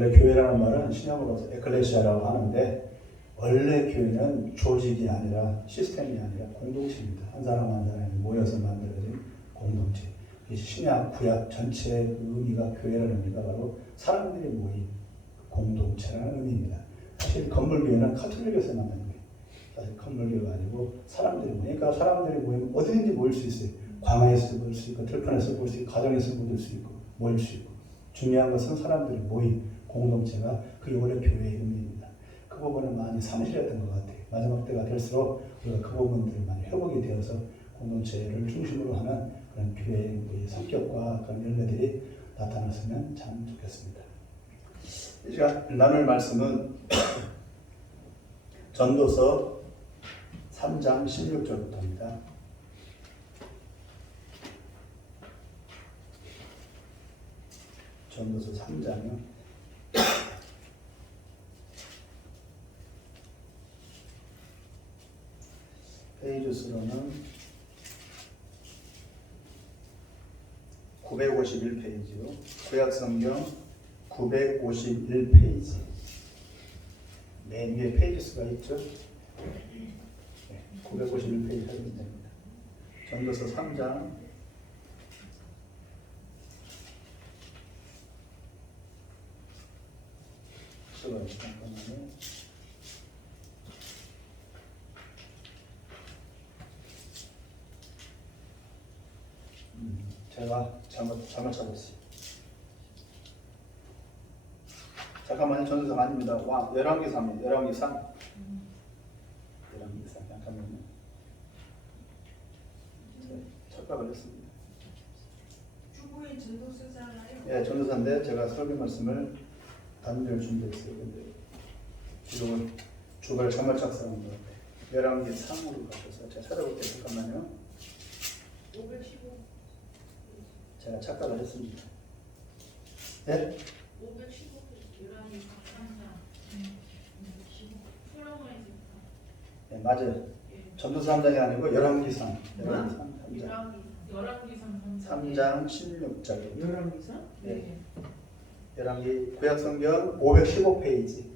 원래 교회라는 말은 신약으로 에클레시아라고 하는데 원래 교회는 조직이 아니라 시스템이 아니라 공동체입니다. 한 사람 한 사람이 모여서 만들어진 공동체. 이 신약, 구약 전체의 의미가 교회라는 의미가 바로 사람들이 모인 공동체라는 의미입니다. 사실 건물교회는 카톨릭에서 만든 거예요. 사실 건물교회가 아니고 사람들이 모이니까 그러니까 사람들이 모이면 어디든지 모일 수 있어요. 광야에서도 모일 수 있고 들판에서 모일 수 있고 가정에서 모일 수 있고 모일 수 있고 중요한 것은 사람들이 모인 공동체가 그게 원래 교회의 의미입니다. 그 부분은 많이 사무실했던 것 같아요. 마지막 때가 될수록 우리가 그 부분들이 많이 회복이 되어서 공동체를 중심으로 하는 그런 교회의 성격과 그런 열매들이 나타났으면 참 좋겠습니다. 제가 나눌 말씀은 전도서 3장 16절부터입니다. 전도서 3장은 페이지 수로는 951페이지요. 구약성경 951페이지. 맨 위에 페이지 수가 있죠. 951페이지 하시면 됩니다. 전도서 3장 '제가 잘못 찾았어요. 잠깐만요. 전도서가 아닙니다. 열왕기 3. 열왕기 3. 잠깐만요. 착각을 했습니다. 주부의 전도서잖아요. 예, 전도서인데 제가 설교 말씀을 단절 준비했어요. 근데 지금은 주발 정말 작성한 것 같아요. 열왕기 3으로 가셔서 제가 찾아볼게요. 잠깐만요. 515. 제가 착각을 했습니다. 예? 515. 열왕기 3장. 15. 네, 맞아요. 전도서 3장이 아니고 열왕기 3. 열왕기 3장. 열왕기 3장 16절. 열왕기 3? 네. 열왕기 구약성경 515페이지.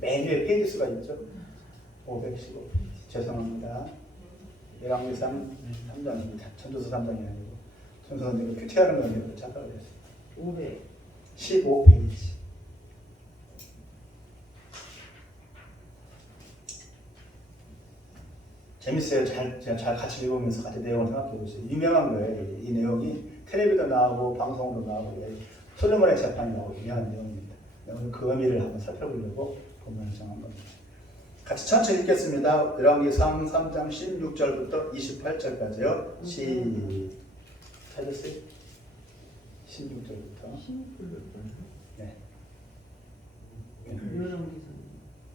맨 위에 페이지 수가 있죠. 515페이지. 죄송합니다. 열왕기 3장입니다. 전도서 3장이 아니고. 전도서는 큐티하는 거예요. 착각을 했어요. 515페이지. 재밌어요. 제가 잘 같이 읽으면서 같이 내용을 생각해 보세요. 유명한 거예요. 이 내용이 텔레비도 나오고 방송도 나오고 솔로몬의 재판이 나오고 유명한 내용입니다. 오늘 그 의미를 한번 살펴보려고 본문을 정한 겁니다. 같이 천천히 읽겠습니다. 열왕기 3장 16절부터 28절까지요. 찾았어요? 16절부터. 네. 열왕기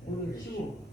515.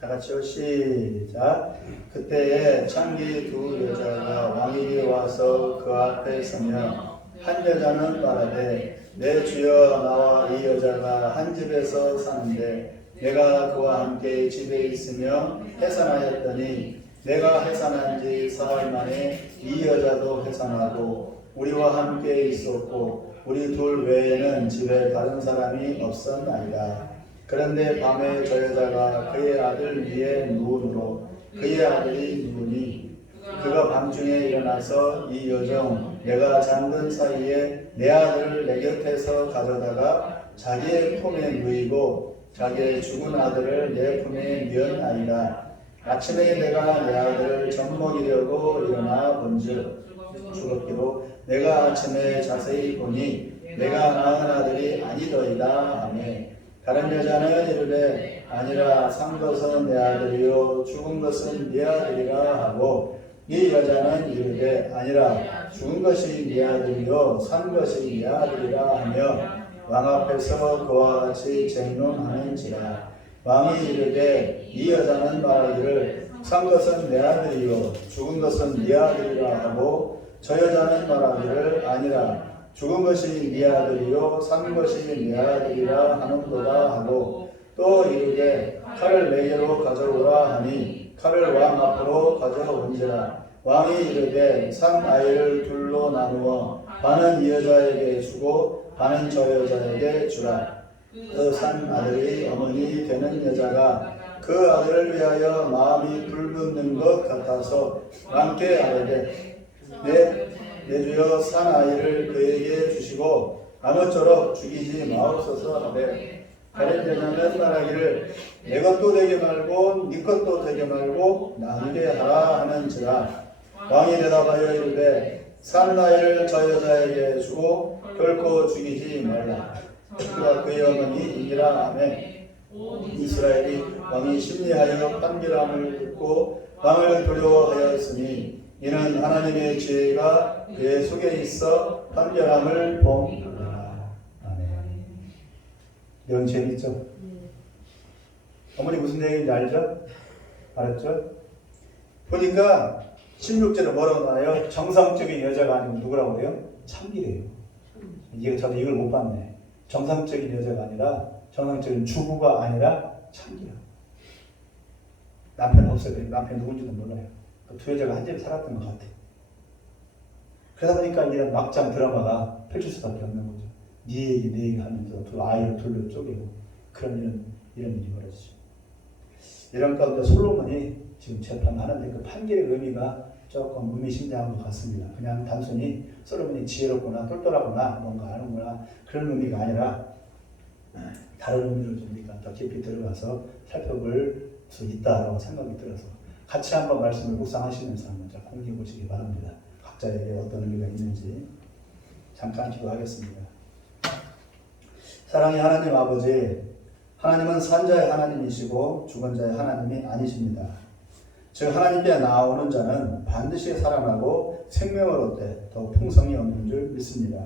다 같이요. 시작. 그때에 창기 두 여자가 왕에게 와서 그 앞에 서면 한 여자는 말하되 내 주여 나와 이 여자가 한 집에서 사는데 내가 그와 함께 집에 있으며 해산하였더니 내가 해산한 지 사흘 만에 이 여자도 해산하고 우리와 함께 있었고 우리 둘 외에는 집에 다른 사람이 없었나이다. 그런데 밤에 저 여자가 그의 아들 위에 누우므로 그의 아들이 누우니 그가 밤중에 일어나서 이 여종 내가 잠든 사이에 내 아들을 내 곁에서 가져다가 자기의 품에 누이고 자기의 죽은 아들을 내 품에 누었나이다. 아침에 내가 내 아들을 젖먹이려고 일어나 본즉 죽었기로 내가 아침에 자세히 보니 내가 낳은 아들이 아니더이다 하매 다른 여자는 이르되 아니라 산 것은 내 아들이요 죽은 것은 네 아들이라 하고 이 여자는 이르되 아니라 죽은 것이 네 아들이요 산 것이 네 아들이라 하며 왕 앞에서 그와 같이 쟁론하는지라. 왕이 이르되 이 여자는 말하기를 산 것은 내 아들이요 죽은 것은 네 아들이라 하고 저 여자는 말하기를 아니라 죽은 것이 네 아들이요 산 것이 네 아들이라 하는도다 하고 또 이르되 칼을 내게로 가져오라 하니 칼을 왕 앞으로 가져온지라. 왕이 이르되 산 아이를 둘로 나누어 반은 이 여자에게 주고 반은 저 여자에게 주라. 그 산 아들이 어머니 되는 여자가 그 아들을 위하여 마음이 불붙는 것 같아서 왕께 아뢰되 내 주여 산 아이를 그에게 주시고 아무쪼록 죽이지 마옵소서 하되 다른 여자는 말하기를 내 것도 되게 말고 네 것도 되게 말고 나누게 하라 하는지라. 왕이 대답하여 이르되 산 아이를 저 여자에게 주고 결코 죽이지 말라. 그와 그의 어머니이니라 하매 이스라엘이 왕이 심리하여 판결함을 듣고 왕을 두려워하였으니 이는 하나님의 지혜가 그의 속에 있어 판결함을 범하더라. 아멘. 이건 재밌죠? 어머니 무슨 얘기인지 알죠? 알았죠? 보니까 16절에 뭐라고 나와요? 정상적인 여자가 아니면 누구라고 그래요? 참기래요. 저도 이걸 못 봤네. 정상적인 여자가 아니라 정상적인 주부가 아니라 참기라. 남편 없어요. 남편 누군지도 몰라요. 그 두 여자가 한 집에 살았던 것 같아요. 그러다 보니까 이런 막장 드라마가 펼칠 수밖에 없는 거죠. 네 얘기 내 얘기 하면서 아이를 둘러 쪼개고 그런 이런 일이 벌어지죠. 이런 가운데 솔로몬이 지금 재판하는데 그 판결의 의미가 조금 의미심장한 것 같습니다. 그냥 단순히 솔로몬이 지혜롭구나 똘똘하구나 뭔가 아는구나 그런 의미가 아니라 다른 의미를 좀 우리가 더 깊이 들어가서 살펴볼 수 있다라고 생각이 들어서 같이 한번 말씀을 묵상하시면서 한번 공유해 보시기 바랍니다. 각자에게 어떤 의미가 있는지 잠깐 기도하겠습니다. 사랑의 하나님 아버지, 하나님은 산자의 하나님이시고 죽은 자의 하나님이 아니십니다. 즉 하나님께 나오는 자는 반드시 살아나고 생명을 얻되 더 풍성이 없는 줄 믿습니다.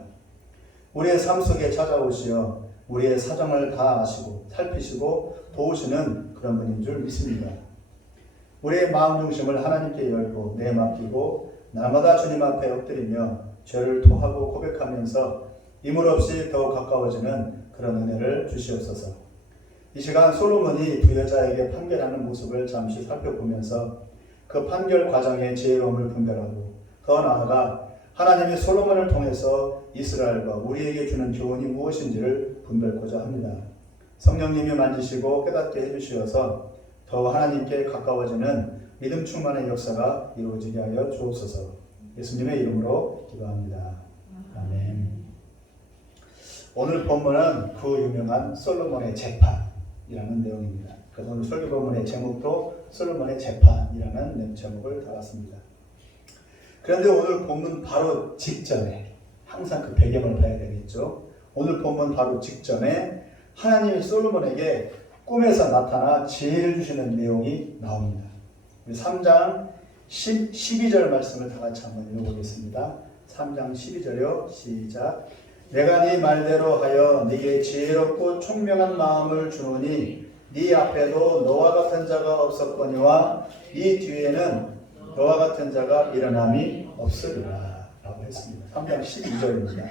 우리의 삶 속에 찾아오시어 우리의 사정을 다 아시고 살피시고 도우시는 그런 분인 줄 믿습니다. 우리의 마음 중심을 하나님께 열고 내맡기고 날마다 주님 앞에 엎드리며 죄를 토하고 고백하면서 이물 없이 더욱 가까워지는 그런 은혜를 주시옵소서. 이 시간 솔로몬이 두 여자에게 판결하는 모습을 잠시 살펴보면서 그 판결 과정의 지혜로움을 분별하고 더 나아가 하나님이 솔로몬을 통해서 이스라엘과 우리에게 주는 교훈이 무엇인지를 분별코자 합니다. 성령님이 만지시고 깨닫게 해주시어서 더 하나님께 가까워지는 믿음 충만의 역사가 이루어지게 하여 주옵소서. 예수님의 이름으로 기도합니다. 아멘. 오늘 본문은 그 유명한 솔로몬의 재판이라는 내용입니다. 그래서 오늘 설교 본문의 제목도 솔로몬의 재판이라는 제목을 달았습니다. 그런데 오늘 본문 바로 직전에 항상 그 배경을 봐야 되겠죠. 오늘 본문 바로 직전에 하나님이 솔로몬에게 꿈에서 나타나 지혜를 주시는 내용이 나옵니다. 우리 3장 12절 말씀을 다 같이 한번 읽어보겠습니다. 3장 12절이요. 시작. 내가 네 말대로 하여 네게 지혜롭고 총명한 마음을 주노니 네 앞에도 너와 같은 자가 없었거니와 이 뒤에는 너와 같은 자가 일어남이 없으리라 라고 했습니다. 3장 12절입니다.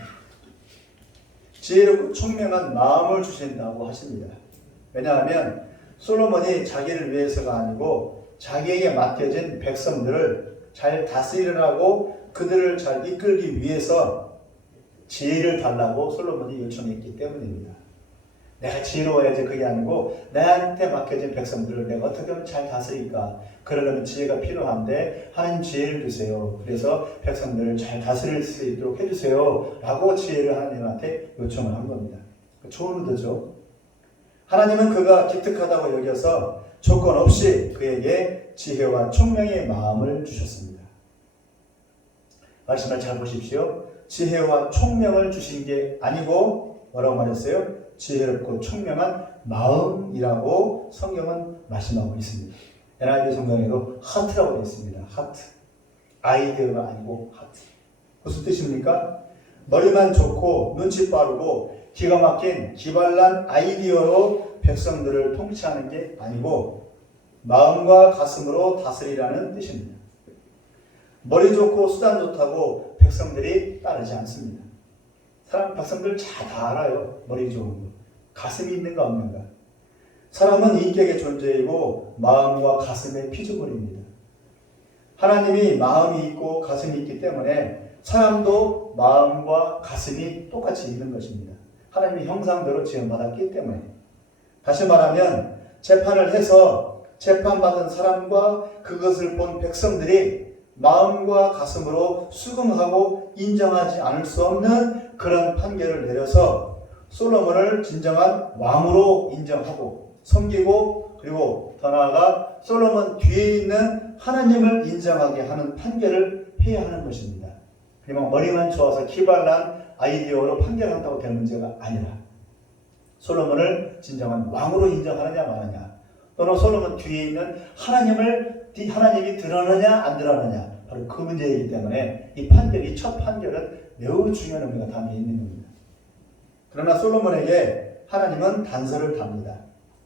지혜롭고 총명한 마음을 주신다고 하십니다. 왜냐하면 솔로몬이 자기를 위해서가 아니고 자기에게 맡겨진 백성들을 잘 다스리라고 그들을 잘 이끌기 위해서 지혜를 달라고 솔로몬이 요청했기 때문입니다. 내가 지혜로워야지 그게 아니고 나한테 맡겨진 백성들을 내가 어떻게 하면 잘 다스릴까? 그러려면 지혜가 필요한데 하나님 지혜를 주세요. 그래서 백성들을 잘 다스릴 수 있도록 해주세요. 라고 지혜를 하나님한테 요청을 한 겁니다. 좋은 의도죠. 하나님은 그가 기특하다고 여겨서 조건 없이 그에게 지혜와 총명의 마음을 주셨습니다. 말씀을 잘 보십시오. 지혜와 총명을 주신 게 아니고 뭐라고 말했어요? 지혜롭고 총명한 마음이라고 성경은 말씀하고 있습니다. NIV 성경에도 하트라고 되어 있습니다. 하트. 아이디어가 아니고 하트. 무슨 뜻입니까? 머리만 좋고 눈치 빠르고 기가 막힌 기발난 아이디어로 백성들을 통치하는 게 아니고 마음과 가슴으로 다스리라는 뜻입니다. 머리 좋고 수단 좋다고 백성들이 따르지 않습니다. 백성들 다 알아요. 머리 좋은 거. 가슴이 있는가 없는가. 사람은 인격의 존재이고 마음과 가슴의 피조물입니다. 하나님이 마음이 있고 가슴이 있기 때문에 사람도 마음과 가슴이 똑같이 있는 것입니다. 하나님의 형상대로 지음받았기 때문에. 다시 말하면 재판을 해서 재판받은 사람과 그것을 본 백성들이 마음과 가슴으로 수긍하고 인정하지 않을 수 없는 그런 판결을 내려서 솔로몬을 진정한 왕으로 인정하고 섬기고, 그리고 더 나아가 솔로몬 뒤에 있는 하나님을 인정하게 하는 판결을 해야 하는 것입니다. 그냥 머리만 좋아서 기발난 아이디어로 판결한다고 될 문제가 아니라 솔로몬을 진정한 왕으로 인정하느냐 마느냐, 또는 솔로몬 뒤에 있는 하나님이 드러나느냐 안 드러나느냐, 바로 그 문제이기 때문에 이 판결이, 첫 판결은 매우 중요한 의미가 담겨 있는 겁니다. 그러나 솔로몬에게 하나님은 단서를 답니다.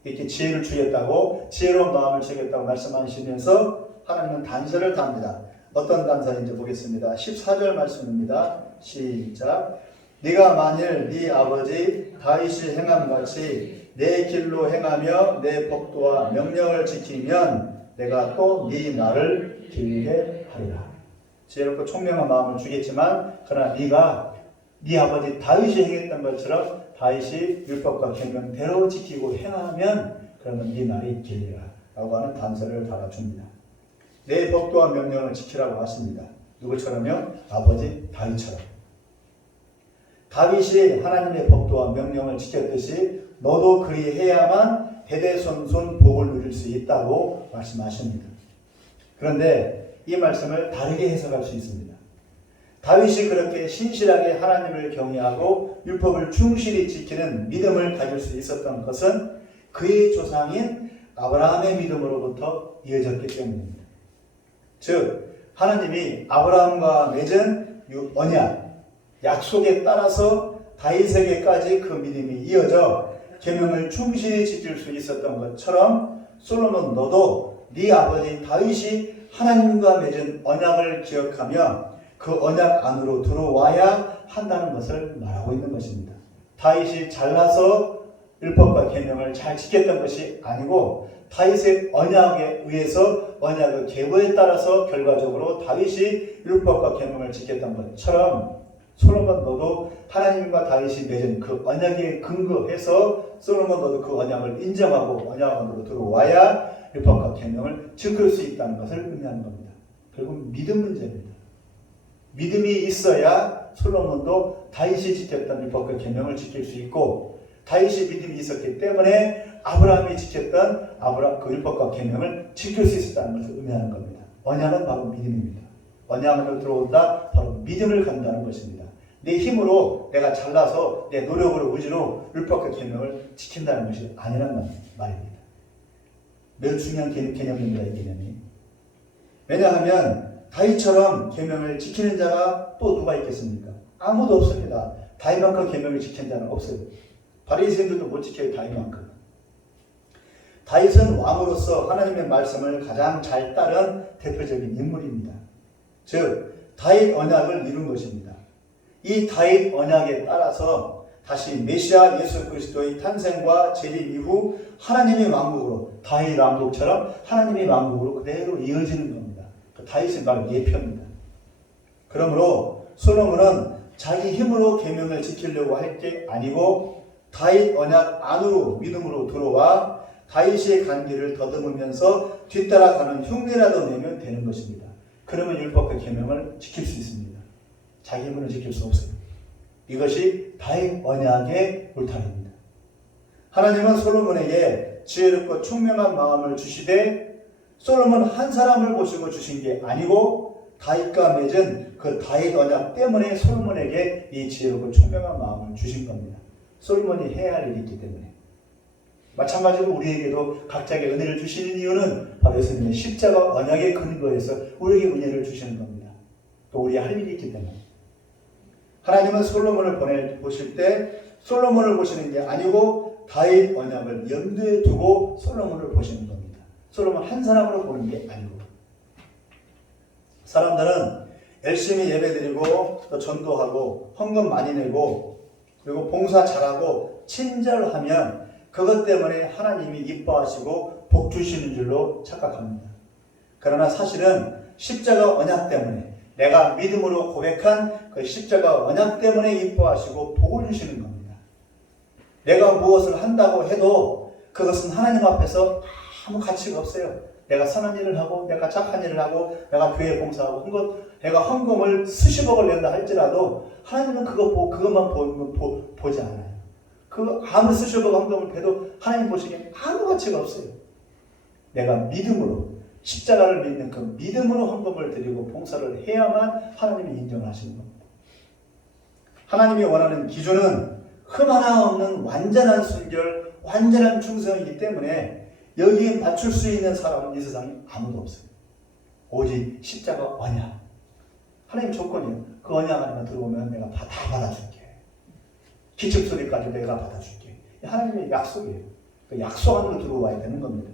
이렇게 지혜를 주겠다고, 지혜로운 마음을 주겠다고 말씀하시면서 하나님은 단서를 답니다. 어떤 단서인지 보겠습니다. 14절 말씀입니다. 시작. 네가 만일 네 아버지 다윗이 행함같이 내 길로 행하며 내 법도와 명령을 지키면 내가 또 네 날을 길게 하리라. 지혜롭고 총명한 마음을 주겠지만, 그러나 네가 네 아버지 다윗이 행했던 것처럼 다윗이 율법과 계명대로 지키고 행하면 그러면 네 날이 길리라 라고 하는 단서를 달아줍니다. 내 법도와 명령을 지키라고 하십니다. 누구처럼요? 아버지 다윗처럼. 다윗이 하나님의 법도와 명령을 지켰듯이 너도 그리해야만 대대손손 복을 누릴 수 있다고 말씀하십니다. 그런데 이 말씀을 다르게 해석할 수 있습니다. 다윗이 그렇게 신실하게 하나님을 경외하고 율법을 충실히 지키는 믿음을 가질 수 있었던 것은 그의 조상인 아브라함의 믿음으로부터 이어졌기 때문입니다. 즉 하나님이 아브라함과 맺은 언약, 약속에 따라서 다윗에게까지 그 믿음이 이어져 계명을 충실히 지킬 수 있었던 것처럼 솔로몬 너도 네 아버지 다윗이 하나님과 맺은 언약을 기억하며 그 언약 안으로 들어와야 한다는 것을 말하고 있는 것입니다. 다윗이 잘나서 율법과 계명을 잘 지켰던 것이 아니고 다윗의 언약에 의해서 언약의 계보에 따라서 결과적으로 다윗이 율법과 계명을 지켰던 것처럼 솔로몬 너도 하나님과 다윗이 맺은 그 언약에 근거해서 솔로몬 너도 그 언약을 인정하고 언약 안으로 들어와야 율법과 계명을 지킬 수 있다는 것을 의미하는 겁니다. 결국 믿음 문제입니다. 믿음이 있어야 솔로몬도 다윗이 지켰던 율법과 계명을 지킬 수 있고, 다윗이 믿음이 있었기 때문에 아브라함이 지켰던 그 율법과 계명을 지킬 수 있었다는 것을 의미하는 겁니다. 언약은 바로 믿음입니다. 언약으로 들어온다, 바로 믿음을 갖는다는 것입니다. 내 힘으로 내가 잘나서 내 노력으로 의지로 율법과 계명을 지킨다는 것이 아니란 말입니다. 매우 중요한 개념입니다. 이 개념이. 왜냐하면 다윗처럼 계명을 지키는 자가 또 누가 있겠습니까? 아무도 없습니다. 다윗만큼 계명을 지킨 자는 없어요. 바리새인들도 못 지켜요. 다윗만큼. 다윗은 왕으로서 하나님의 말씀을 가장 잘 따른 대표적인 인물입니다. 즉 다윗 언약을 이룬 것입니다. 이 다윗 언약에 따라서 다시 메시아 예수 그리스도의 탄생과 재림 이후 하나님의 왕국으로, 다윗 왕국처럼 하나님의 왕국으로 그대로 이어지는 겁니다. 다윗은 바로 예표입니다. 그러므로 솔로몬은 자기 힘으로 계명을 지키려고 할 게 아니고 다윗 언약 안으로 믿음으로 들어와 다윗의 간 길을 더듬으면서 뒤따라가는 흉내라도 내면 되는 것입니다. 그러면 율법과 계명을 지킬 수 있습니다. 자기 힘으로 지킬 수 없어요. 이것이 다윗 언약의 울타리입니다. 하나님은 솔로몬에게 지혜롭고 총명한 마음을 주시되 솔로몬 한 사람을 보시고 주신 게 아니고 다윗과 맺은 그 다윗 언약 때문에 솔로몬에게 이 지혜롭고 총명한 마음을 주신 겁니다. 솔로몬이 해야 할 일이 있기 때문에. 마찬가지로 우리에게도 각자에게 은혜를 주시는 이유는 바로 예수님의 십자가 언약의 근거에서 우리에게 은혜를 주시는 겁니다. 또 우리의 할 일이 있기 때문에. 하나님은 솔로몬을 보실 때 솔로몬을 보시는 게 아니고 다윗 언약을 염두에 두고 솔로몬을 보시는 겁니다. 솔로몬 한 사람으로 보는 게 아니고. 사람들은 열심히 예배드리고 또 전도하고 헌금 많이 내고 그리고 봉사 잘하고 친절하면 그것 때문에 하나님이 이뻐하시고 복 주시는 줄로 착각합니다. 그러나 사실은 십자가 언약 때문에 내가 믿음으로 고백한 그 십자가 언약 때문에 이뻐하시고 복을 주시는 겁니다. 내가 무엇을 한다고 해도 그것은 하나님 앞에서 아무 가치가 없어요. 내가 선한 일을 하고 내가 착한 일을 하고 내가 교회 봉사하고 내가 헌금을 수십억을 낸다 할지라도 하나님은 그것만 보지 않아요. 그 아무 수십억 헌금을 해도 하나님 보시기에 아무 가치가 없어요. 내가 믿음으로 십자가를 믿는 그 믿음으로 헌금을 드리고 봉사를 해야만 하나님이 인정하시는 겁니다. 하나님이 원하는 기준은 흠 하나 없는 완전한 순결, 완전한 충성이기 때문에 여기에 맞출 수 있는 사람은 이 세상에 아무도 없어요. 오직 십자가 언약. 하나님 조건이에요. 그 언약 안에만 들어오면 내가 다 받아줄게. 기축소리까지 내가 받아줄게. 하나님의 약속이에요. 그 약속 안으로 들어와야 되는 겁니다.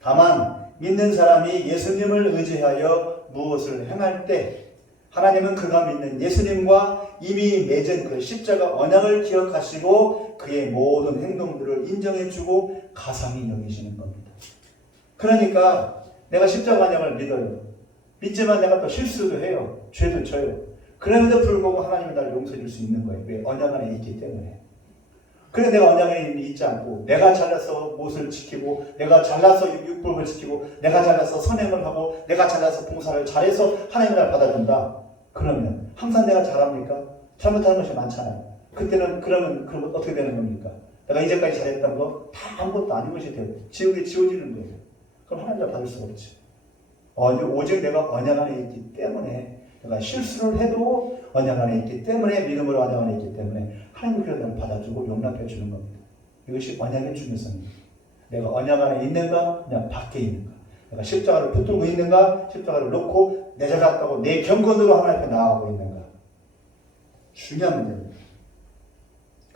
다만 믿는 사람이 예수님을 의지하여 무엇을 행할 때 하나님은 그가 믿는 예수님과 이미 맺은 그 십자가 언약을 기억하시고 그의 모든 행동들을 인정해주고 가상히 여기시는 겁니다. 그러니까 내가 십자가 언약을 믿어요. 믿지만 내가 또 실수도 해요. 죄도 져요. 그럼에도 불구하고 하나님이 나를 용서해 줄 수 있는 거예요. 왜? 언약 안에 있기 때문에. 그래 내가 언약 안에 있지 않고 내가 잘나서 못을 지키고 내가 잘나서 율법을 지키고 내가 잘나서 선행을 하고 내가 잘나서 봉사를 잘해서 하나님이 나를 받아준다. 그러면 항상 내가 잘합니까? 잘못하는 것이 많잖아요. 그때는 그러면 어떻게 되는 겁니까? 내가 이제까지 잘했던 거 다 아무것도 아닌 것이 되고 지옥에 지워지는 거예요. 그럼 하나님을 받을 수가 없지. 오직 내가 언약 안에 있기 때문에 내가 실수를 해도 언약 안에 있기 때문에 믿음으로 언약 안에 있기 때문에 하나님이 그래도 나를 받아주고 용납해 주는 겁니다. 이것이 언약의 중요성입니다. 내가 언약 안에 있는가 그냥 밖에 있는가. 내가 십자가를 붙들고 있는가 십자가를 놓고 내 잘났다고 내 경건으로 하나님 앞에 나아가고 있는가. 중요한 문제입니다.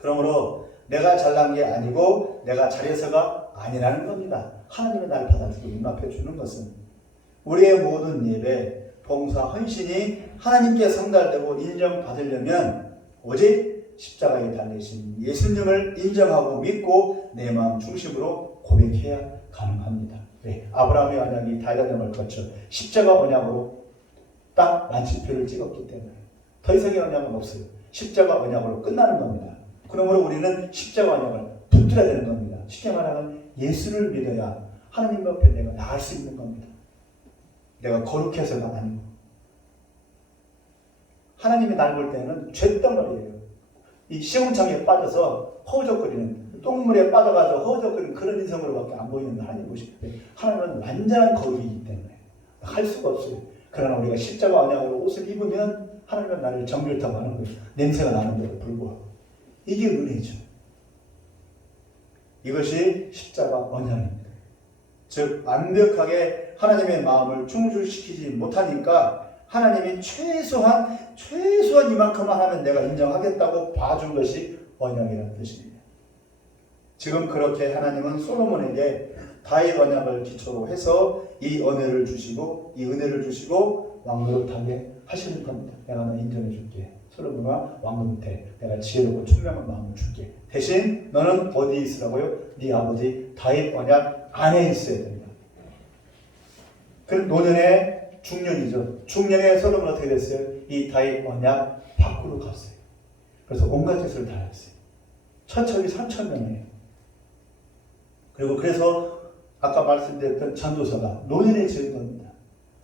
그러므로 내가 잘난 게 아니고 내가 잘해서가 아니라는 겁니다. 하나님이 나를 받아주고 용납해 주는 것은 우리의 모든 예배, 봉사, 헌신이 하나님께 상달되고 인정받으려면 오직 십자가에 달리신 예수님을 인정하고 믿고 내 마음 중심으로 고백해야 가능합니다. 네, 아브라함의 언약이 다윗의 언약을 거쳐 십자가 언약으로 딱 만치표를 찍었기 때문에 더 이상의 언약은 없어요. 십자가 언약으로 끝나는 겁니다. 그러므로 우리는 십자가 언약을 붙들어야 되는 겁니다. 쉽게 말하면 예수를 믿어야 하나님 앞에 내가 나갈 수 있는 겁니다. 내가 거룩해서가 아니고 하나님이 날 볼 때는 쇳덩어리예요. 이 시궁창에 빠져서 허우적거리는 똥물에 빠져가지고 허우적거리는 그런 인성으로밖에 안 보이는 하나님 보실 때 하나님은 완전한 거룩이기 때문에 할 수가 없어요. 그러나 우리가 십자가 언약으로 옷을 입으면 하나님은 나를 정결타고 하는 거예요. 냄새가 나는데도 불구하고 이게 은혜죠. 이것이 십자가 언약입니다. 즉 완벽하게 하나님의 마음을 충실시키지 못하니까 하나님이 최소한 이만큼만 하면 내가 인정하겠다고 봐준 것이 언약이라는 뜻입니다. 지금 그렇게 하나님은 솔로몬에게 다윗 언약을 기초로 해서 이 은혜를 주시고 왕노릇하게 하시는 겁니다. 내가 너 인정해 줄게. 솔로몬아 왕노릇해. 내가 지혜롭고 총명한 마음을 줄게. 대신 너는 어디 있으라고요? 네 아버지 다윗 언약 안에 있어야 됩니다. 그 노년의 중년이죠. 중년의 솔로몬은 어떻게 됐어요? 이 다윗 언약 밖으로 갔어요. 그래서 온갖 짓을 다 했어요. 처첩이 3,000명이에요. 그리고 그래서 아까 말씀드렸던 전도서가 노년에 지은 겁니다.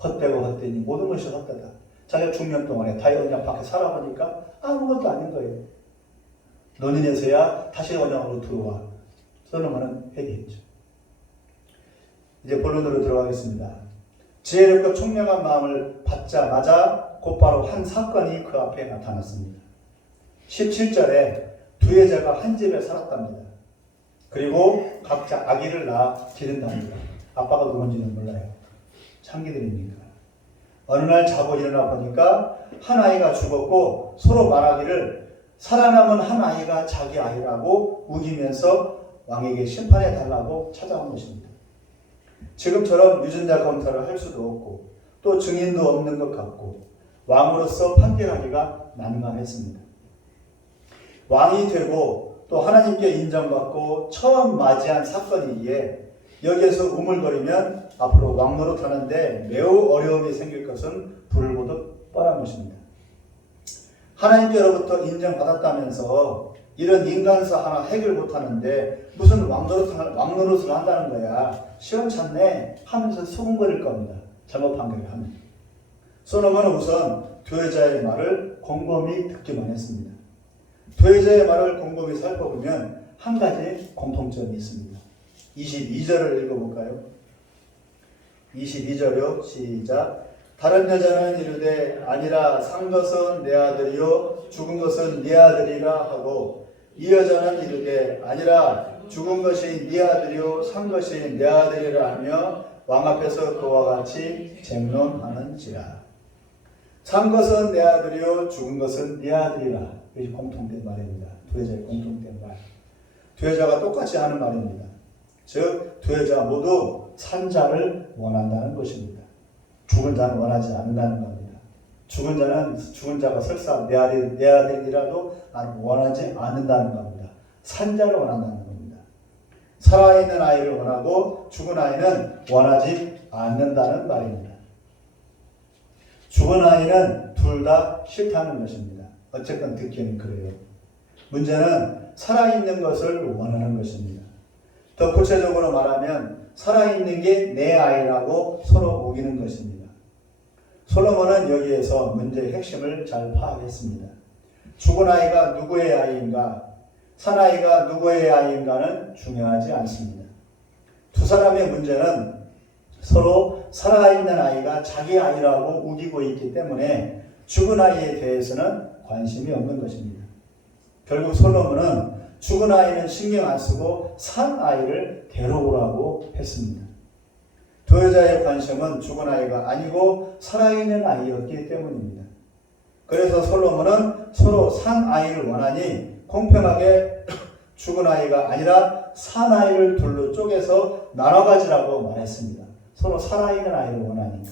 헛되고 헛되니 모든 것이 헛되다. 자기가 중년 동안에 다윗 언약 밖에 살아보니까 아무것도 아닌 거예요. 노년에서야 다시 언약으로 들어와. 솔로몬은 회개했죠. 이제 본론으로 들어가겠습니다. 지혜롭고 총명한 마음을 받자마자 곧바로 한 사건이 그 앞에 나타났습니다. 17절에 두 여자가 한 집에 살았답니다. 그리고 각자 아기를 낳아 기른답니다. 아빠가 누군지는 몰라요. 창기들입니까? 어느 날 자고 일어나 보니까 한 아이가 죽었고 서로 말하기를 살아남은 한 아이가 자기 아이라고 우기면서 왕에게 심판해 달라고 찾아온 것입니다. 지금처럼 유전자 검사를 할 수도 없고 또 증인도 없는 것 같고 왕으로서 판결하기가 난감했습니다. 왕이 되고 또 하나님께 인정받고 처음 맞이한 사건이기에 여기에서 우물거리면 앞으로 왕노릇 하는데 매우 어려움이 생길 것은 불을 보듯 뻔한 것입니다. 하나님께로부터 인정받았다면서 이런 인간사 하나 해결 못하는데 무슨 왕노릇을 한다는 거야. 시원찮네 하면서 수군거릴 겁니다. 잘못 판결을 하면. 솔로몬은 우선 두 여자의 말을 곰곰이 듣기만 했습니다. 두 여자의 말을 곰곰이 살펴보면 한 가지 공통점이 있습니다. 22절을 읽어볼까요? 22절요. 시작. 다른 여자는 이르되 아니라 산 것은 내 아들이요 죽은 것은 네 아들이라 하고 이 여자는 이르되 아니라 죽은 것이 네 아들이요 산 것이 내 아들이라 하며 왕 앞에서 그와 같이 쟁론하는지라. 산 것은 내 아들이요 죽은 것은 네 아들이라. 이것이 공통된 말입니다. 두 여자의 공통된 말. 두 여자가 똑같이 하는 말입니다. 즉 두 여자가 모두 산 자를 원한다는 것입니다. 죽은 자는 원하지 않는다는 겁니다. 죽은 자가 설사 내 아들이라도 나는 원하지 않는다는 겁니다. 산 자를 원한다는 겁니다. 살아있는 아이를 원하고 죽은 아이는 원하지 않는다는 말입니다. 죽은 아이는 둘 다 싫다는 것입니다. 어쨌든 듣기는 그래요. 문제는 살아있는 것을 원하는 것입니다. 더 구체적으로 말하면 살아있는 게 내 아이라고 서로 우기는 것입니다. 솔로몬은 여기에서 문제의 핵심을 잘 파악했습니다. 죽은 아이가 누구의 아이인가, 산 아이가 누구의 아이인가는 중요하지 않습니다. 두 사람의 문제는 서로 살아있는 아이가 자기 아이라고 우기고 있기 때문에 죽은 아이에 대해서는 관심이 없는 것입니다. 결국 솔로몬은 죽은 아이는 신경 안 쓰고 산 아이를 데려오라고 했습니다. 두 여자의 관심은 죽은 아이가 아니고 살아있는 아이였기 때문입니다. 그래서 솔로몬은 서로 산 아이를 원하니 공평하게 죽은 아이가 아니라 산 아이를 둘로 쪼개서 나눠 가지라고 말했습니다. 서로 살아있는 아이를 원하니까.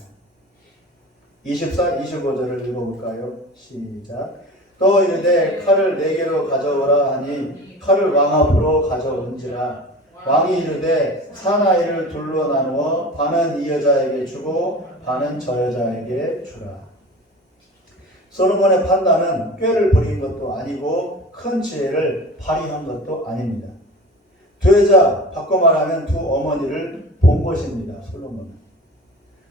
24, 25절을 읽어볼까요? 시작. 또 이르되 칼을 4개로 가져오라 하니 칼을 왕 앞으로 가져온지라. 왕이 이르되 산 아이를 둘로 나누어 반은 이 여자에게 주고 반은 저 여자에게 주라. 솔로몬의 판단은 꾀를 부린 것도 아니고 큰 지혜를 발휘한 것도 아닙니다. 두 여자, 바꿔 말하면 두 어머니를 본 것입니다. 솔로몬은.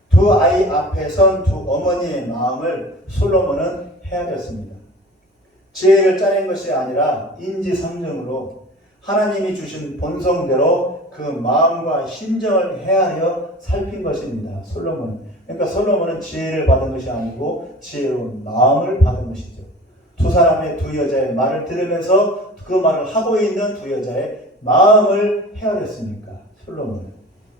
두 아이 앞에 선 두 어머니의 마음을 솔로몬은 헤아렸습니다. 지혜를 짜낸 것이 아니라 인지상정으로 하나님이 주신 본성대로 그 마음과 심정을 헤아려 살핀 것입니다. 솔로몬은. 그러니까 솔로몬은 지혜를 받은 것이 아니고 지혜로운 마음을 받은 것이죠. 두 사람의 두 여자의 말을 들으면서 그 말을 하고 있는 두 여자의 마음을 헤아렸으니까 솔로몬은.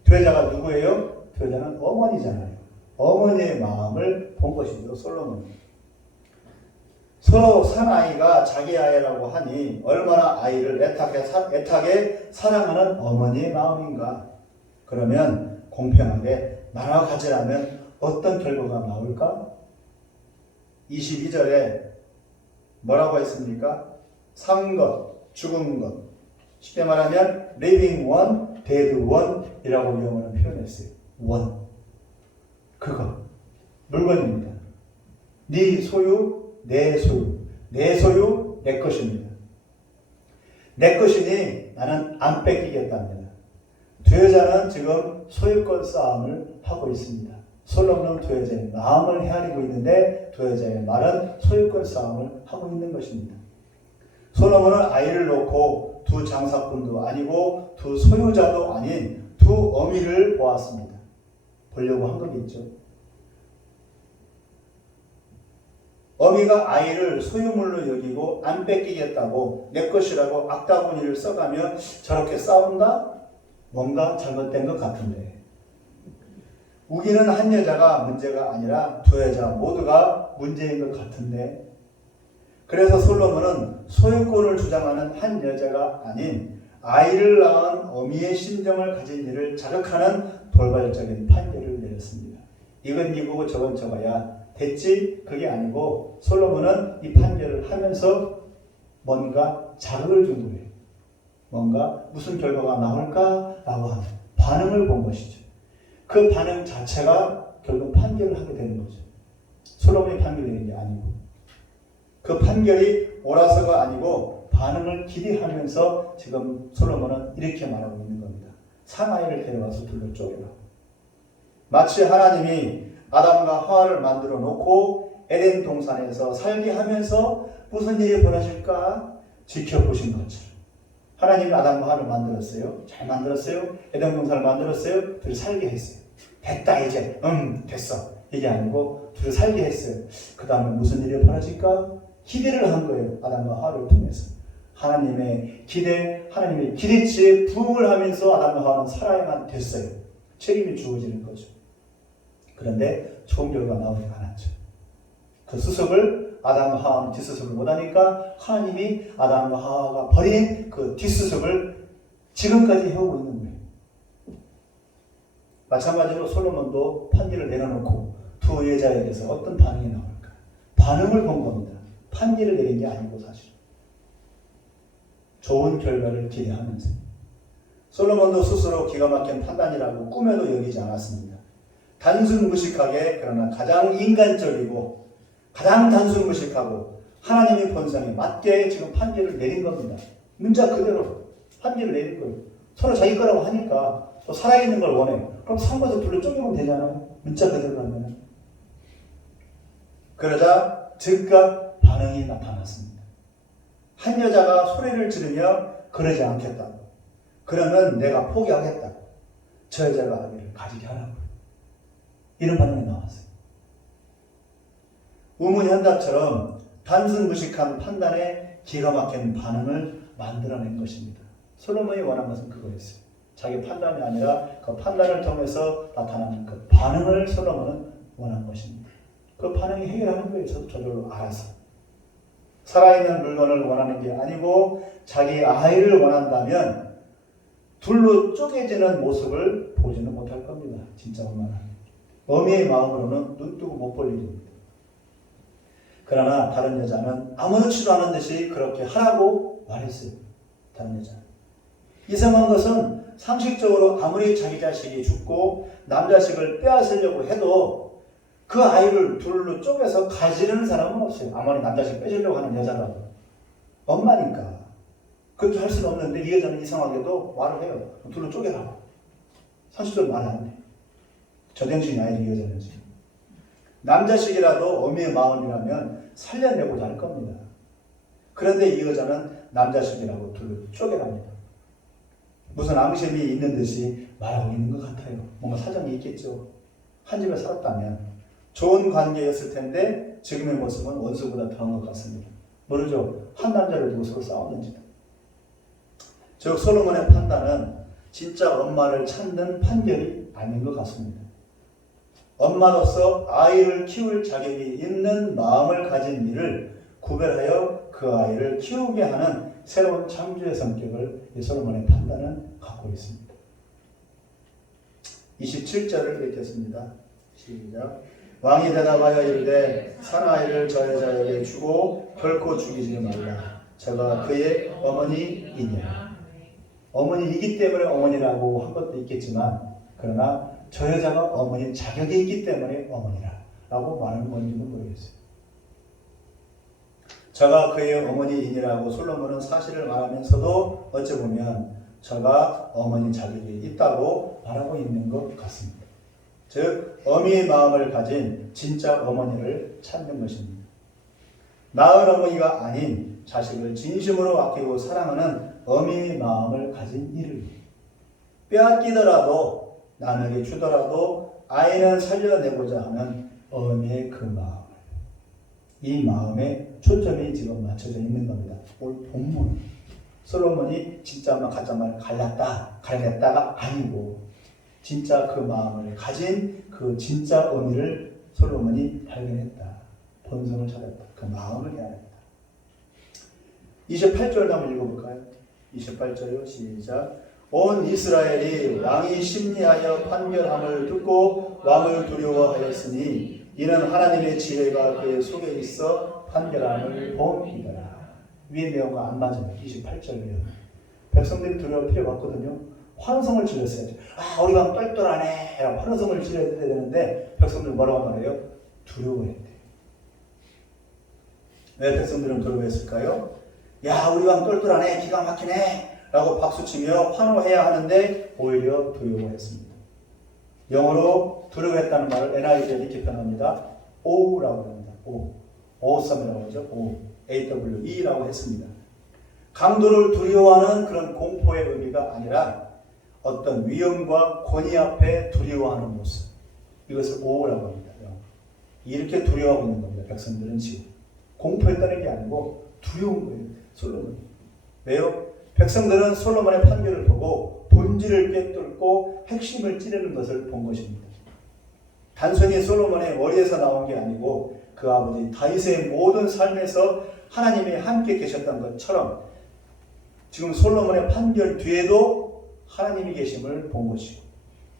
두 여자가 누구예요? 두 여자는 어머니잖아요. 어머니의 마음을 본 것이죠. 솔로몬은. 서로 산 아이가 자기 아이라고 하니 얼마나 아이를 애타게 사랑하는 어머니의 마음인가. 그러면 공평하게 나눠 가지라면 어떤 결과가 나올까? 22절에 뭐라고 했습니까? 산 것, 죽은 것. 쉽게 말하면 living one, dead one 이라고 영어는 표현했어요. one. 그거. 물건입니다. 네 소유, 내 소유. 내 소유, 내 것입니다. 내 것이니 나는 안 뺏기겠답니다. 두 여자는 지금 소유권 싸움을 하고 있습니다. 솔로몬은 두 여자의 마음을 헤아리고 있는데 두 여자의 말은 소유권 싸움을 하고 있는 것입니다. 솔로몬은 아이를 놓고 두 장사꾼도 아니고 두 소유자도 아닌 두 어미를 보았습니다. 보려고 한 거겠죠. 어미가 아이를 소유물로 여기고 안 뺏기겠다고 내 것이라고 악다구니를 써가며 저렇게 싸운다? 뭔가 잘못된 것 같은데. 우기는 한 여자가 문제가 아니라 두 여자 모두가 문제인 것 같은데. 그래서 솔로몬은 소유권을 주장하는 한 여자가 아닌 아이를 낳은 어미의 심정을 가진 이를 자극하는 돌발적인 판결을 내렸습니다. 이건 이거고 저건 저거야. 됐지? 그게 아니고 솔로몬은 이 판결을 하면서 뭔가 자극을 준 거예요. 뭔가 무슨 결과가 나올까라고 하는 반응을 본 것이죠. 그 반응 자체가 결국 판결을 하게 되는 거죠. 솔로몬이 판결되는 게 아니고 그 판결이 옳아서가 아니고 반응을 기대하면서 지금 솔로몬은 이렇게 말하고 있는 겁니다. 상아이를 데려와서 둘러 쪼개라. 마치 하나님이 아담과 하와를 만들어 놓고 에덴 동산에서 살게 하면서 무슨 일이 벌어질까 지켜보신 것처럼 하나님이 아담과 하와를 만들었어요. 잘 만들었어요. 에덴 동산을 만들었어요. 둘이 살게 했어요. 됐다 이제 됐어. 이게 아니고 둘이 살게 했어요. 그 다음에 무슨 일이 벌어질까 기대를 한 거예요. 아담과 하와를 통해서 하나님의 기대치에 부응을 하면서 아담과 하와는 살아야만 됐어요. 책임이 주어지는 거죠. 그런데 좋은 결과가 나오지가 않았죠. 그 수습을 아담과 하와는 뒷수습을 못하니까 하나님이 아담과 하와가 버린 그 뒷수습을 지금까지 해오고 있는 거예요. 마찬가지로 솔로몬도 판결을 내려놓고 두 여자에게서 어떤 반응이 나올까? 반응을 본 겁니다. 판결을 내린 게 아니고 사실 좋은 결과를 기대하면서 솔로몬도 스스로 기가 막힌 판단이라고 꿈에도 여기지 않았습니다. 단순 무식하게 그러나 가장 인간적이고 가장 단순 무식하고 하나님의 본성에 맞게 지금 판결을 내린 겁니다. 문자 그대로 판결을 내린 거예요. 서로 자기 거라고 하니까 또 살아있는 걸 원해. 그럼 선거에서 둘러 쪼개면 되잖아요. 문자 그대로 하면. 그러자 즉각 반응이 나타났습니다. 한 여자가 소리를 지르며 그러지 않겠다고. 그러면 내가 포기하겠다고. 저 여자가 아기를 가지게 하라고. 이런 반응이 나왔어요. 우문현답처럼 단순 무식한 판단에 기가 막힌 반응을 만들어낸 것입니다. 솔로몬이 원한 것은 그거였어요. 자기 판단이 아니라 그 판단을 통해서 나타나는 그 반응을 솔로몬은 원한 것입니다. 그 반응이 해결하는 거예요. 저절로 알아서. 살아있는 물건을 원하는 게 아니고 자기 아이를 원한다면 둘로 쪼개지는 모습을 보지는 못할 겁니다. 진짜 엄마는. 어미의 마음으로는 눈 뜨고 못 볼 일입니다. 그러나 다른 여자는 아무렇지도 않은 듯이 그렇게 하라고 말했어요. 다른 여자는. 이상한 것은 상식적으로 아무리 자기 자식이 죽고 남자식을 빼앗으려고 해도 그 아이를 둘로 쪼개서 가지려는 사람은 없어요. 아무리 남자식 빼주려고 하는 여자라도. 엄마니까. 그렇게 할 수는 없는데 이 여자는 이상하게도 말을 해요. 둘로 쪼개라고. 상식적으로 말이 안 돼. 저정신이 아니에요. 이 여자는 지금. 남자식이라도 어미의 마음이라면 살려내고자 할 겁니다. 그런데 이 여자는 남자식이라고 둘로 쪼개랍니다. 무슨 앙심이 있는 듯이 말하고 있는 것 같아요. 뭔가 사정이 있겠죠. 한 집에 살았다면 좋은 관계였을 텐데 지금의 모습은 원수보다 더한 것 같습니다. 모르죠. 한 남자를 두고 서로 싸웠는지도. 즉 솔로몬의 판단은 진짜 엄마를 찾는 판결이 아닌 것 같습니다. 엄마로서 아이를 키울 자격이 있는 마음을 가진 이를 구별하여 그 아이를 키우게 하는 새로운 창조의 성격을 이 솔로몬의 판단은 갖고 있습니다. 27절을 읽겠습니다. 시작. 왕이 대답하여 이르되 산 아이를 저 여자에게 주고 결코 죽이지 말라. 저가 그의 어머니이니라. 어머니이기 때문에 어머니라고 한 것도 있겠지만 그러나 저 여자가 어머니 자격이 있기 때문에 어머니라 라고 말하는 건지는 모르겠어요. 저가 그의 어머니이니라고 솔로몬은 사실을 말하면서도 어찌 보면 저가 어머니 자격이 있다고 말하고 있는 것 같습니다. 즉 어미의 마음을 가진 진짜 어머니를 찾는 것입니다. 낳은 어머니가 아닌 자식을 진심으로 아끼고 사랑하는 어미의 마음을 가진 이를 빼앗기더라도 남에게 주더라도 아이는 살려내고자 하는 어미의 그 마음을, 이 마음에 초점이 지금 맞춰져 있는 겁니다. 오늘 본문 솔로몬이 진짜만 가짜만 갈랐다가 아니고 진짜 그 마음을 가진 그 진짜 의미를 솔로몬이 발견했다. 본성을 찾았다. 그 마음을 깨달았다. 28절 한번 읽어볼까요? 28절요. 시작. 온 이스라엘이 왕이 심리하여 판결함을 듣고 왕을 두려워하였으니 이는 하나님의 지혜가 그의 속에 있어 판결함을 봄이더라. 위의 내용과 안 맞아요. 28절 내용. 백성들이 두려울 필요가 없거든요. 환성을 질렀어야죠. 아, 우리 왕 똘똘하네 라고 환성을 질러야 되는데 백성들 뭐라고 말해요? 두려워했대요. 왜 백성들은 두려워했을까요? 야, 우리 왕 똘똘하네, 기가 막히네 라고 박수치며 환호해야 하는데 오히려 두려워했습니다. 영어로 두려워했다는 말을 NIV에 이렇게 표현합니다. O라고 합니다. Awesome이라고 하죠. AWE라고 했습니다. 강도를 두려워하는 그런 공포의 의미가 아니라 어떤 위험과 권위 앞에 두려워하는 모습. 이것을 O라고 합니다. 이렇게 두려워하고 있는 겁니다. 백성들은 지금. 공포했다는 게 아니고 두려운 거예요. 솔로몬. 왜요? 백성들은 솔로몬의 판결을 보고 본질을 꿰뚫고 핵심을 찌르는 것을 본 것입니다. 단순히 솔로몬의 머리에서 나온 게 아니고 그 아버지 다윗의 모든 삶에서 하나님이 함께 계셨던 것처럼 지금 솔로몬의 판결 뒤에도 하나님이 계심을 본 것이고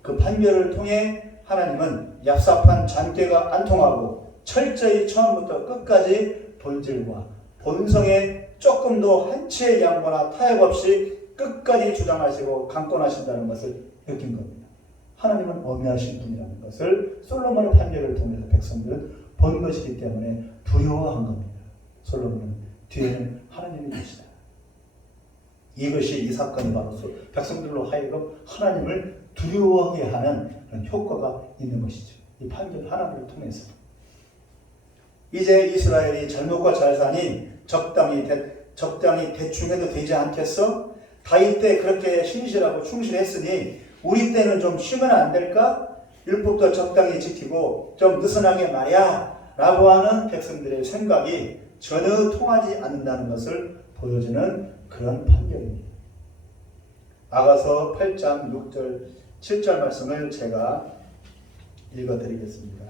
그 판결을 통해 하나님은 얍삽한 잔꾀가 안 통하고 철저히 처음부터 끝까지 본질과 본성에 조금도 한 채의 양보나 타협 없이 끝까지 주장하시고 강권하신다는 것을 느낀 겁니다. 하나님은 어미하신 분이라는 것을 솔로몬의 판결을 통해서 백성들은 본 것이기 때문에 두려워한 겁니다. 솔로몬은 뒤에는 하나님이 계시다. 이것이 이 사건이 바로 백성들로 하여금 하나님을 두려워하게 하는 그런 효과가 있는 것이죠. 이 판결 하나를 통해서. 이제 이스라엘이 잘못과 잘 사니 적당히 대충 해도 되지 않겠어? 다윗 때 그렇게 신실하고 충실했으니 우리 때는 좀 쉬면 안 될까? 율법도 적당히 지키고 좀 느슨하게 말이야 라고 하는 백성들의 생각이 전혀 통하지 않는다는 것을 보여주는 그런 판결입니다. 아가서 8장 6절 7절 말씀을 제가 읽어드리겠습니다.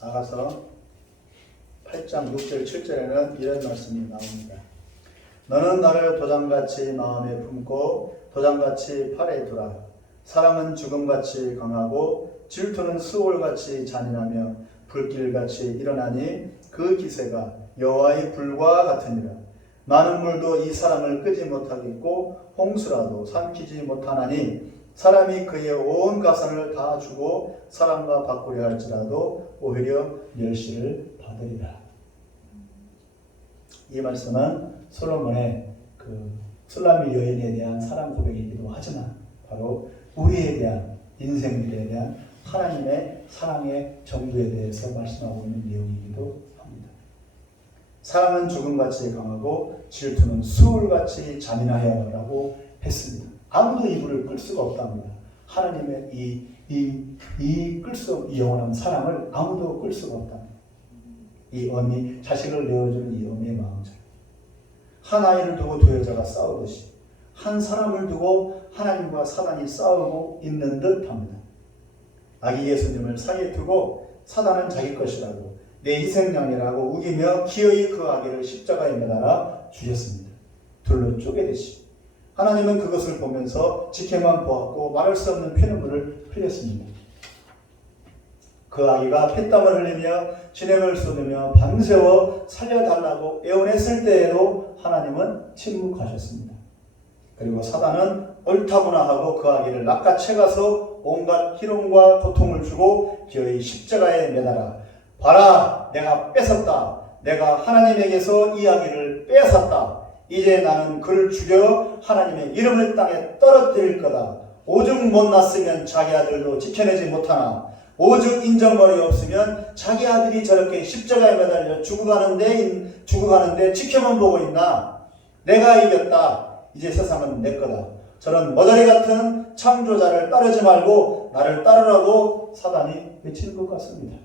아가서 8장 6절 7절에는 이런 말씀이 나옵니다. 너는 나를 도장같이 마음에 품고 도장같이 팔에 두라. 사랑은 죽음같이 강하고 질투는 수월같이 잔인하며 불길같이 일어나니 그 기세가 여호와의 불과 같으니라. 많은 물도 이 사람을 끄지 못하겠고 홍수라도 삼키지 못하나니 사람이 그의 온 가산을 다 주고 사람과 바꾸려 할지라도 오히려 멸시를 받으리라. 이 말씀은 솔로몬의 그 술람미 여인에 대한 사랑 고백이기도 하지만 바로 우리에 대한 인생들에 대한 하나님의 사랑의 정도에 대해서 말씀하고 있는 내용이기도 합니다. 사랑은 죽음같이 강하고 질투는 수울같이 잔인하여 라고 했습니다. 아무도 이불을 끌 수가 없답니다. 하나님의 이 끌 수 없는 영원한 사랑을 아무도 끌 수가 없답니다. 이 어미, 자식을 내어주는 이 어미의 마음처럼 한 아이를 두고 두 여자가 싸우듯이 한 사람을 두고 하나님과 사단이 싸우고 있는 듯 합니다. 아기 예수님을 사이에 두고 사단은 자기 것이라고 내 희생양이라고 우기며 기어이 그 아기를 십자가에 매달아 주셨습니다. 둘로 쪼개듯이 하나님은 그것을 보면서 지켜만 보았고 말할 수 없는 피눈물을 흘렸습니다. 그 아기가 피땀을 흘리며 진액을 쏟으며 밤새워 살려달라고 애원했을 때에도 하나님은 침묵하셨습니다. 그리고 사단은 옳다구나 하고 그 아기를 낚아채 가서 온갖 희롱과 고통을 주고 기어이 십자가에 매달아 봐라, 내가 뺏었다. 내가 하나님에게서 이 아기를 뺏었다. 이제 나는 그를 죽여 하나님의 이름을 땅에 떨어뜨릴 거다. 오죽 못났으면 자기 아들도 지켜내지 못하나 오죽 인정머리 없으면 자기 아들이 저렇게 십자가에 매달려 죽어가는데 지켜만 보고 있나? 내가 이겼다. 이제 세상은 내 거다. 저런 머저리 같은 창조자를 따르지 말고 나를 따르라고 사단이 외치는 것 같습니다.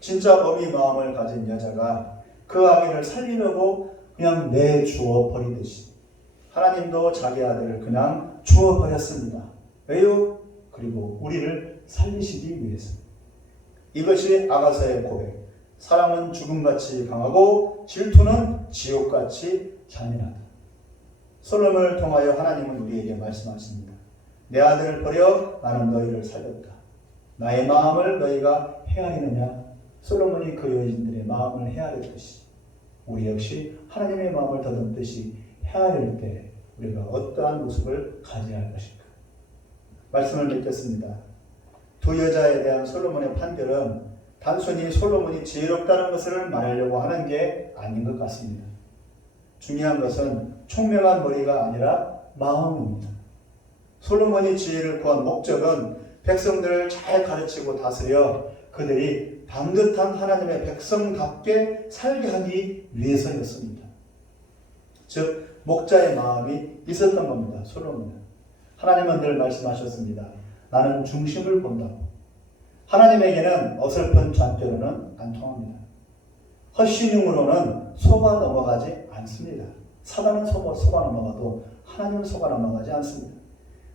진짜 어미 마음을 가진 여자가 그 아기를 살리려고 그냥 내주어 버리듯이 하나님도 자기 아들을 그냥 주어 버렸습니다. 왜요? 그리고 우리를 살리시기 위해서. 이것이 아가서의 고백. 사랑은 죽음같이 강하고 질투는 지옥같이 잔인하다. 솔로몬을 통하여 하나님은 우리에게 말씀하십니다. 내 아들을 버려 나는 너희를 살렸다. 나의 마음을 너희가 헤아리느냐? 솔로몬이 그 여인들의 마음을 헤아렸듯이 우리 역시 하나님의 마음을 더듬듯이 헤아릴 때 우리가 어떠한 모습을 가져야 할 것인가? 말씀을 맺겠습니다. 두 여자에 대한 솔로몬의 판결은 단순히 솔로몬이 지혜롭다는 것을 말하려고 하는 게 아닌 것 같습니다. 중요한 것은 총명한 머리가 아니라 마음입니다. 솔로몬이 지혜를 구한 목적은 백성들을 잘 가르치고 다스려 그들이 반듯한 하나님의 백성답게 살게 하기 위해서였습니다. 즉 목자의 마음이 있었던 겁니다. 솔로몬은. 하나님은 늘 말씀하셨습니다. 나는 중심을 본다고. 하나님에게는 어설픈 잔뼈로는 안 통합니다. 헛신용으로는 속아 넘어가지 않습니다. 사단은 속아 넘어가도 하나님은 속아 넘어가지 않습니다.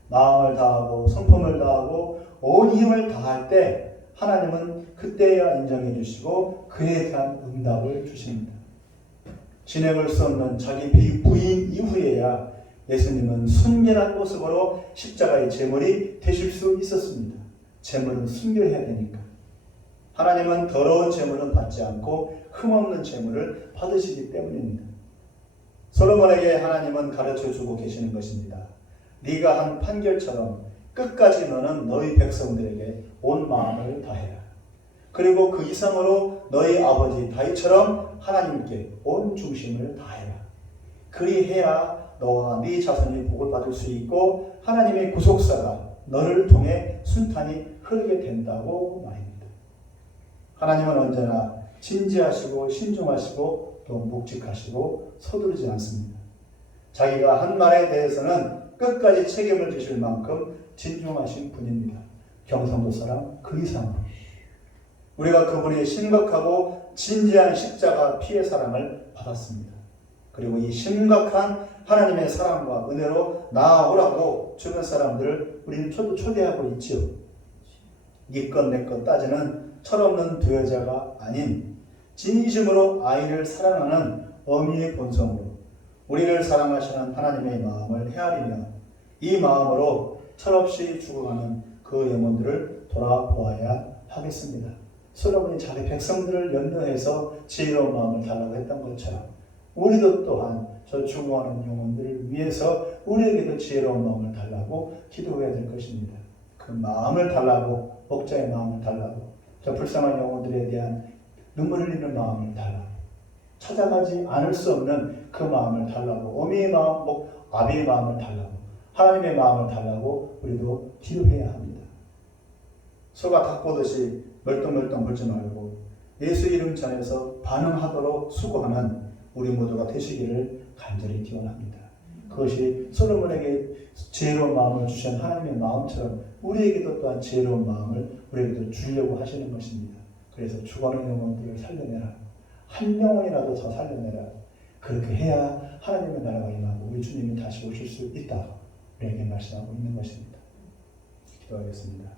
마음을 다하고 성품을 다하고 온 힘을 다할 때 하나님은 그때야 인정해 주시고 그에 대한 응답을 주십니다. 진행할 수 없는 자기 부인 이후에야 예수님은 순결한 모습으로 십자가의 제물이 되실 수 있었습니다. 제물은 순결해야 되니까. 하나님은 더러운 제물은 받지 않고 흠없는 제물을 받으시기 때문입니다. 솔로몬에게 하나님은 가르쳐주고 계시는 것입니다. 네가 한 판결처럼 끝까지 너는 너희 백성들에게 온 마음을 다해라. 그리고 그 이상으로 너희 아버지 다윗처럼 하나님께 온 중심을 다해라. 그리해야 너와 네 자손이 복을 받을 수 있고 하나님의 구속사가 너를 통해 순탄히 흐르게 된다고 말입니다. 하나님은 언제나 진지하시고 신중하시고 또 묵직하시고 서두르지 않습니다. 자기가 한 말에 대해서는 끝까지 책임을 지실 만큼 진중하신 분입니다. 경상도 사람 그 이상으로. 우리가 그분의 심각하고 진지한 십자가 피해 사랑을 받았습니다. 그리고 이 심각한 하나님의 사랑과 은혜로 나아오라고 주변 사람들을 우리는 초대하고 있지요. 네 것 내 것 따지는 철없는 두 여자가 아닌 진심으로 아이를 사랑하는 어미의 본성으로 우리를 사랑하시는 하나님의 마음을 헤아리며 이 마음으로 철없이 죽어가는 그 영혼들을 돌아보아야 하겠습니다. 솔로몬이 자기 백성들을 연도해서 지혜로운 마음을 달라고 했던 것처럼 우리도 또한 저 죽어가는 영혼들을 위해서 우리에게도 지혜로운 마음을 달라고 기도해야 될 것입니다. 그 마음을 달라고, 목자의 마음을 달라고, 저 불쌍한 영혼들에 대한 눈물 흘리는 마음을 달라고, 찾아가지 않을 수 없는 그 마음을 달라고, 어미의 마음, 아비의 마음을 달라고, 하나님의 마음을 달라고 우리도 기도해야 합니다. 소가 닭 보듯이 멀뚱멀뚱 굴지 말고 예수 이름 전해서 반응하도록 수고하는 우리 모두가 되시기를 간절히 기원합니다. 그것이 솔로몬에게 지혜로운 마음을 주신 하나님의 마음처럼 우리에게도 또한 지혜로운 마음을 우리에게도 주려고 하시는 것입니다. 그래서 죽어가는 영혼들을 살려내라. 한 영혼이라도 더 살려내라. 그렇게 해야 하나님의 나라가 임하고 우리 주님이 다시 오실 수 있다. 우리에게 말씀하고 있는 것입니다. 기도하겠습니다.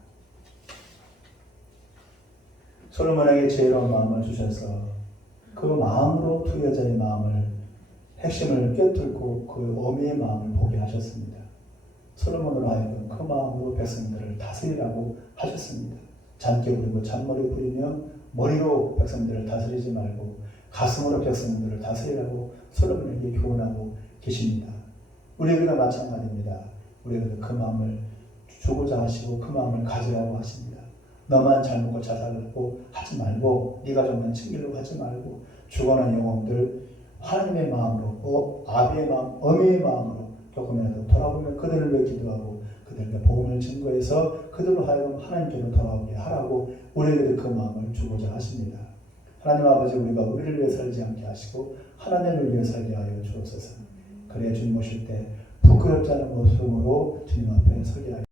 솔로몬에게 지혜로운 마음을 주셔서 그 마음으로 두 여자의 마음을 핵심을 꿰뚫고 그 어미의 마음을 보게 하셨습니다. 솔로몬으로 하여금 그 마음으로 백성들을 다스리라고 하셨습니다. 잔깨 부리고 잔머리 부리며 머리로 백성들을 다스리지 말고 가슴으로 백성들을 다스리라고 솔로몬에게 교훈하고 계십니다. 우리에게도 마찬가지입니다. 우리에게도 그 마음을 주고자 하시고 그 마음을 가지라고 하십니다. 너만 잘 먹고 잘 살고 하지 말고 네 가족만 챙기려고 하지 말고 죽어가는 영혼들 하나님의 마음으로 아비의 마음, 어미의 마음으로 조금이라도 돌아보며 그들을 위해 기도하고 그들에게 복음을 증거해서 그들로 하여금 하나님께로 돌아오게 하라고 우리에게도 그 마음을 주고자 하십니다. 하나님 아버지 우리가 우리를 위해 살지 않게 하시고 하나님을 위해 살게 하여 주옵소서. 그래야 주님 오실 때 부끄럽지 않은 모습으로 주님 앞에 서게 하여